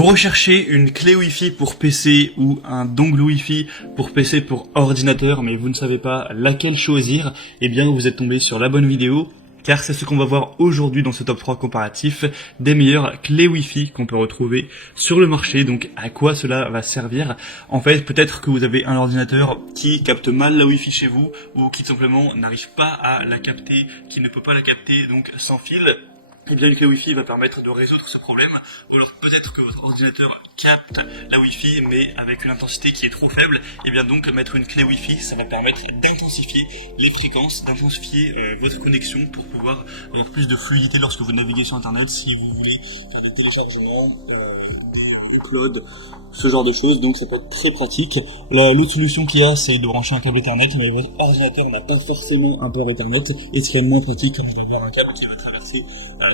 Vous recherchez une clé Wi-Fi pour PC ou un dongle Wi-Fi pour PC pour ordinateur, mais vous ne savez pas laquelle choisir, eh bien vous êtes tombé sur la bonne vidéo, car c'est ce qu'on va voir aujourd'hui dans ce top 3 comparatif des meilleures clés Wi-Fi qu'on peut retrouver sur le marché. Donc à quoi cela va servir? En fait, peut-être que vous avez un ordinateur qui capte mal la Wi-Fi chez vous, ou qui tout simplement n'arrive pas à la capter, qui ne peut pas la capter donc sans fil. Et bien une clé Wi-Fi va permettre de résoudre ce problème. Ou alors peut-être que votre ordinateur capte la Wi-Fi mais avec une intensité qui est trop faible. Et bien donc mettre une clé Wi-Fi, ça va permettre d'intensifier les fréquences, d'intensifier votre connexion pour pouvoir avoir plus de fluidité lorsque vous naviguez sur internet, si vous voulez faire des téléchargements, des uploads, ce genre de choses. Donc ça peut être très pratique. L'autre solution qu'il y a, c'est de brancher un câble Ethernet, mais votre ordinateur n'a pas forcément un port Ethernet, extrêmement pratique comme d'avoir un câble qui va traverser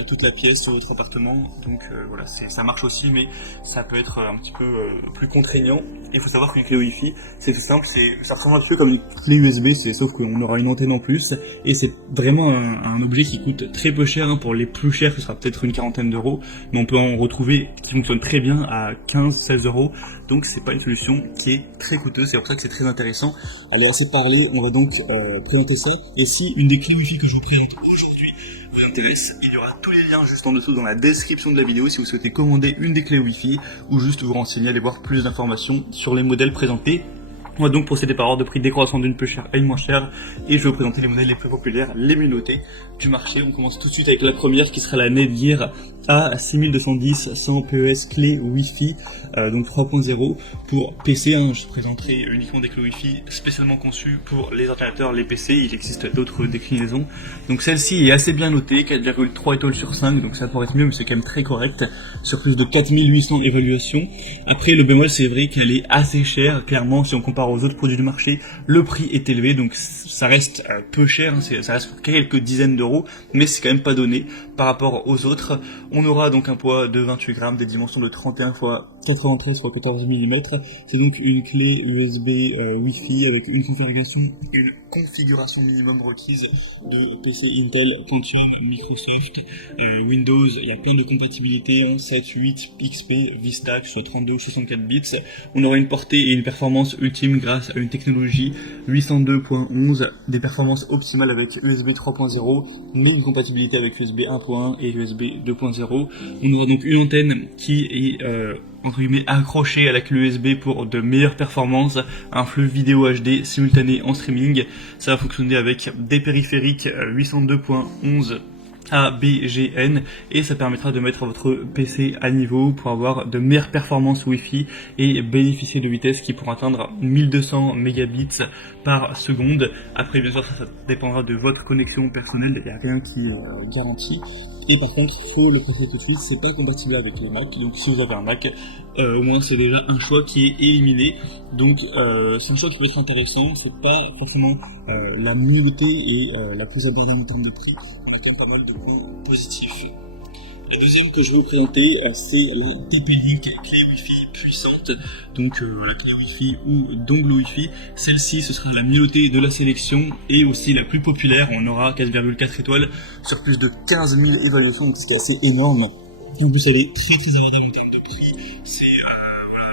toute la pièce sur votre appartement. Donc voilà, ça marche aussi, mais ça peut être un petit peu plus contraignant. Il faut savoir qu'une clé Wi-Fi, c'est tout simple, ça ressemble un petit peu comme une clé USB, sauf qu'on aura une antenne en plus, et c'est vraiment un objet qui coûte très peu cher. Pour les plus chers, ce sera peut-être une quarantaine d'euros, mais on peut en retrouver qui fonctionne très bien à 15-16 euros. Donc c'est pas une solution qui est très coûteuse, c'est pour ça que c'est très intéressant. Allez, assez parlé, on va donc présenter ça. Et si une des clés Wi-Fi que je vous présente aujourd'hui vous intéresse, il y aura tous les liens juste en dessous dans la description de la vidéo si vous souhaitez commander une des clés Wi-Fi ou juste vous renseigner, aller voir plus d'informations sur les modèles présentés. On va donc procéder par ordre de prix décroissant d'une peu chère à une moins chère, et je vais vous présenter les modèles les plus populaires, les mieux notés du marché. On commence tout de suite avec la première qui sera la Netgear A6210 100 PES clé Wi-Fi, donc 3.0 pour PC. Je présenterai uniquement des clés Wi-Fi spécialement conçues pour les ordinateurs, les PC. Il existe d'autres déclinaisons. Donc celle-ci est assez bien notée, 4,3 étoiles sur 5, donc ça pourrait être mieux, mais c'est quand même très correct, sur plus de 4800 évaluations. Après, le bémol, c'est vrai qu'elle est assez chère, clairement, si on compare aux autres produits du marché, le prix est élevé, donc ça reste peu cher, ça reste pour quelques dizaines d'euros, mais c'est quand même pas donné par rapport aux autres. On aura donc un poids de 28 grammes, des dimensions de 31 x 93 x 14 mm. C'est donc une clé USB Wi-Fi avec une configuration minimum requise de PC Intel, Pentium, Microsoft, Windows. Il y a plein de compatibilités, 7, 8, XP, Vista, soit 32 ou 64 bits. On aura une portée et une performance ultime grâce à une technologie 802.11, des performances optimales avec USB 3.0, mais une compatibilité avec USB 1.1 et USB 2.0. On aura donc une antenne qui est entre guillemets accrochée à la clé USB pour de meilleures performances, un flux vidéo HD simultané en streaming. Ça va fonctionner avec des périphériques 802.11 ABGN, et ça permettra de mettre votre PC à niveau pour avoir de meilleures performances Wi-Fi et bénéficier de vitesses qui pourront atteindre 1200 mégabits par seconde. Après, bien sûr, ça dépendra de votre connexion personnelle, il n'y a rien qui est garanti. Et par contre, il faut le préciser tout de suite, c'est pas compatible avec les Mac, donc si vous avez un Mac, au moins c'est déjà un choix qui est éliminé. Donc c'est un choix qui peut être intéressant, c'est pas forcément la mieuxté et la plus abordable en termes de prix, mais il y a pas mal de points positifs. La deuxième que je vais vous présenter, c'est la TP-Link clé Wi-Fi puissante, donc la clé Wi-Fi ou dongle Wi-Fi. Celle-ci, ce sera la mieux notée de la sélection et aussi la plus populaire. On aura 4,4 étoiles sur plus de 15 000 évaluations, donc c'était assez énorme. En plus, elle est très très abordable en termes de prix.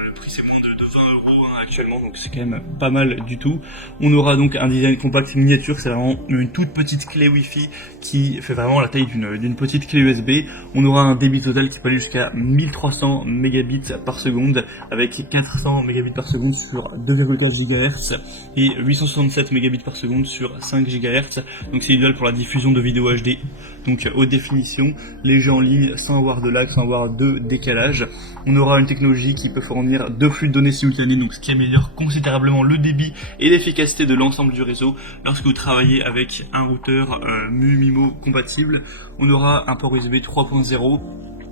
Le prix c'est moins de 20 euros actuellement, donc c'est quand même pas mal du tout. On aura donc un design compact miniature, c'est vraiment une toute petite clé Wi-Fi qui fait vraiment la taille d'une petite clé USB. On aura un débit total qui peut aller jusqu'à 1300 mégabits par seconde avec 400 mégabits par seconde sur 2,4 GHz et 867 mégabits par seconde sur 5 GHz. Donc c'est idéal pour la diffusion de vidéos HD, donc haute définition, léger en ligne, sans avoir de lag, sans avoir de décalage. On aura une technologie qui peut fournir 2 flux de données simultanés, donc ce qui améliore considérablement le débit et l'efficacité de l'ensemble du réseau lorsque vous travaillez avec un routeur MU-MIMO compatible. On aura un port USB 3.0.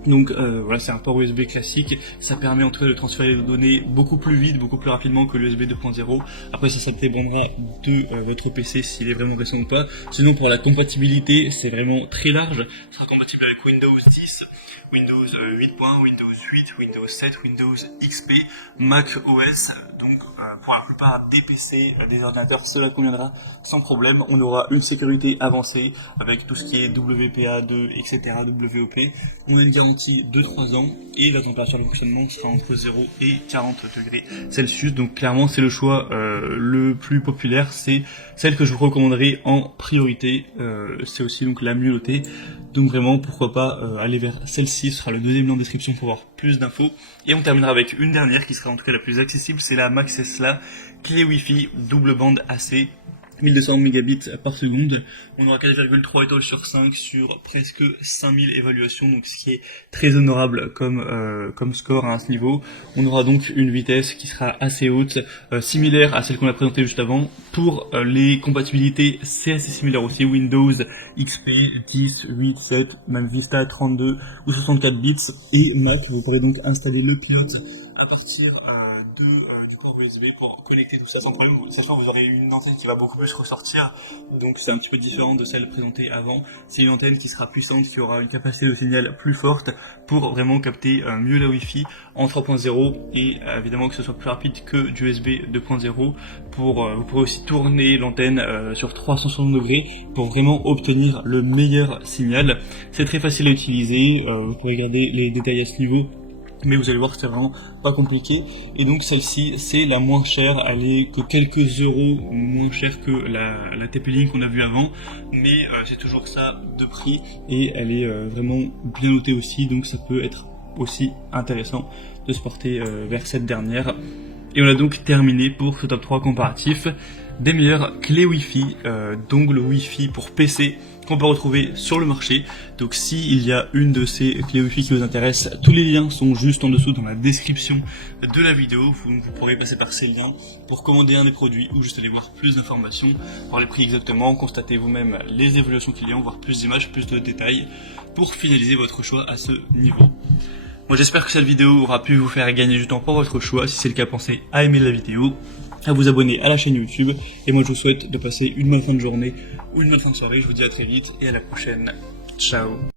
Donc voilà, c'est un port USB classique, ça permet en tout cas de transférer les données beaucoup plus vite, beaucoup plus rapidement que l'USB 2.0. Après ça dépendra de votre PC s'il est vraiment récent ou pas. Sinon pour la compatibilité, c'est vraiment très large, ça sera compatible avec Windows 10, Windows 8.1, Windows 8, Windows 7, Windows XP, Mac OS. Donc pour la plupart des PC, des ordinateurs, cela conviendra sans problème. On aura une sécurité avancée avec tout ce qui est WPA2, etc., WOP. On a une garantie de 3 ans et la température de fonctionnement sera entre 0 et 40 degrés Celsius. Donc clairement c'est le choix le plus populaire, c'est celle que je vous recommanderais en priorité. C'est aussi donc la mieux notée. Donc vraiment pourquoi pas aller vers celle-ci, ce sera le deuxième lien en description pour avoir plus d'infos. Et on terminera avec une dernière qui sera en tout cas la plus accessible, c'est la Maxesla, clé Wi-Fi, double bande AC, 1200 mégabits par seconde. On aura 4,3 étoiles sur 5 sur presque 5000 évaluations, donc ce qui est très honorable comme score à ce niveau. On aura donc une vitesse qui sera assez haute, similaire à celle qu'on a présentée juste avant. Pour les compatibilités, c'est assez similaire aussi, Windows XP 10, 8, 7, même Vista 32 ou 64 bits et Mac. Vous pourrez donc installer le pilote à partir du port USB pour connecter tout ça sans problème, sachant que vous aurez une antenne qui va beaucoup plus ressortir, donc c'est un petit peu différent de celle présentée avant. C'est une antenne qui sera puissante, qui aura une capacité de signal plus forte pour vraiment capter mieux la Wi-Fi en 3.0 et évidemment que ce soit plus rapide que du USB 2.0. Vous pourrez aussi tourner l'antenne sur 360 degrés pour vraiment obtenir le meilleur signal. C'est très facile à utiliser, vous pourrez regarder les détails à ce niveau. Mais vous allez voir que c'est vraiment pas compliqué. Et donc celle-ci c'est la moins chère, elle est que quelques euros moins chère que la TP-Link qu'on a vu avant, mais c'est toujours ça de prix et elle est vraiment bien notée aussi, donc ça peut être aussi intéressant de se porter vers cette dernière. Et on a donc terminé pour ce top 3 comparatif des meilleures clés Wi-Fi, dongles Wi-Fi pour PC qu'on peut retrouver sur le marché. Donc s'il y a une de ces clés Wi-Fi qui vous intéresse, tous les liens sont juste en dessous dans la description de la vidéo. Vous pourrez passer par ces liens pour commander un des produits ou juste aller voir plus d'informations, voir les prix exactement, constater vous-même les évolutions clients, voir plus d'images, plus de détails pour finaliser votre choix à ce niveau. Moi j'espère que cette vidéo aura pu vous faire gagner du temps pour votre choix. Si c'est le cas, pensez à aimer la vidéo, à vous abonner à la chaîne YouTube. Et moi je vous souhaite de passer une bonne fin de journée ou une bonne fin de soirée. Je vous dis à très vite et à la prochaine. Ciao.